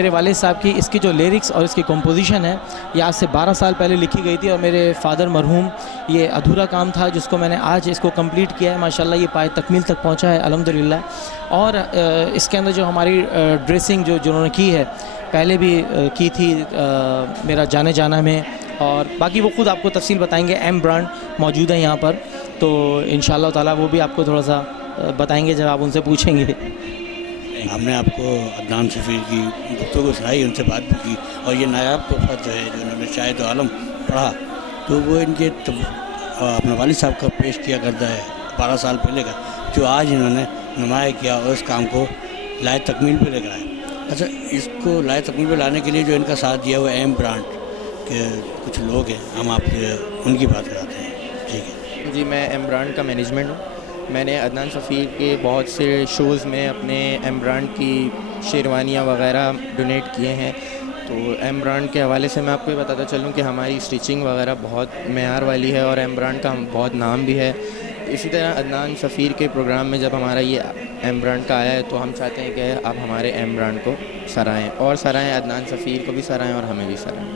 میرے والد صاحب کی اس کی جو لیرکس اور اس کی کمپوزیشن ہے یہ آج سے 12 سال پہلے لکھی گئی تھی، اور میرے فادر مرحوم یہ ادھورا کام تھا جس کو میں نے آج اس کو کمپلیٹ کیا ہے، ماشاءاللہ یہ پائے تکمیل تک پہنچا ہے الحمدللہ۔ اور اس کے اندر جو ہماری ڈریسنگ جنہوں نے کی ہے پہلے بھی کی تھی میرا جانے جانا میں، اور باقی وہ خود آپ کو تفصیل بتائیں گے۔ ایم برانڈ موجود ہیں یہاں پر، تو انشاءاللہ تعالیٰ وہ بھی آپ کو تھوڑا سا بتائیں گے جب آپ ان سے پوچھیں گے۔ ہم نے آپ کو عدنان سفیر کی گفتگو سنائی، ان سے بات بھی کی، اور یہ نایاب تحفہ جو ہے جو انہوں نے شاہد عالم پڑھا تو وہ ان کے اپنے والد صاحب کا پیش کیا کرتا ہے 12 سال پہلے کا، جو آج انہوں نے نمایاں کیا اور اس کام کو لائے تکمیل پہ لے کر آئے۔ اچھا، اس کو لائے تکمیل پہ لانے کے لیے جو ان کا ساتھ دیا وہ ایم برانڈ کے کچھ لوگ ہیں، ہم آپ سے ان کی بات کراتے ہیں۔ ٹھیک ہے جی، میں ایم برانڈ کا مینجمنٹ ہوں۔ میں نے عدنان سفیر کے بہت سے شوز میں اپنے ایم برانڈ کی شیروانیاں وغیرہ ڈونیٹ کیے ہیں، تو ایم برانڈ کے حوالے سے میں آپ کو یہ بتاتا چلوں کہ ہماری اسٹیچنگ وغیرہ بہت معیار والی ہے، اور ایم برانڈ کا بہت نام بھی ہے۔ اسی طرح عدنان سفیر کے پروگرام میں جب ہمارا یہ ایم برانڈ کا آیا ہے تو ہم چاہتے ہیں کہ آپ ہمارے ایم برانڈ کو سرائیں، اور سرائیں عدنان سفیر کو بھی سرائیں اور ہمیں بھی سرائیں۔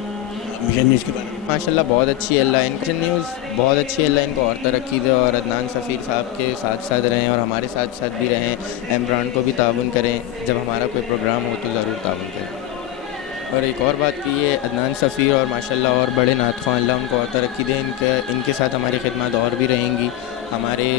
مشن نیوز کے بارے میں ماشاءاللہ بہت اچھی ہے، اللہ ان مشن نیوز بہت اچھی ہے، اللہ ان کو اور ترقی دے، اور عدنان سفیر صاحب کے ساتھ ساتھ رہیں اور ہمارے ساتھ ساتھ بھی رہیں۔ ایم برانڈ کو بھی تعاون کریں، جب ہمارا کوئی پروگرام ہو تو ضرور تعاون کریں۔ اور ایک اور بات کی ہے، عدنان سفیر اور ماشاءاللہ اور بڑے نعت خواں، اللہ ان کو اور ترقی دے، ان کے ساتھ ہماری خدمات اور بھی رہیں گی، ہمارے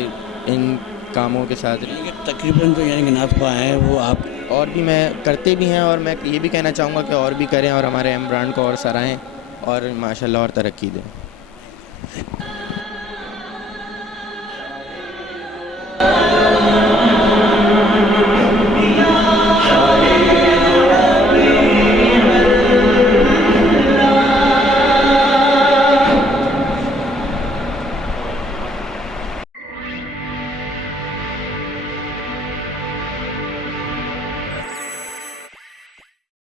ان کاموں کے ساتھ تقریباً جو یعنی کہ نعت خواں ہیں وہ آپ اور بھی میں کرتے بھی ہیں، اور میں یہ بھی کہنا چاہوں گا کہ اور بھی کریں اور ہمارے ایم برانڈ کو اور سرائیں اور ماشاءاللہ اور ترقی دیں۔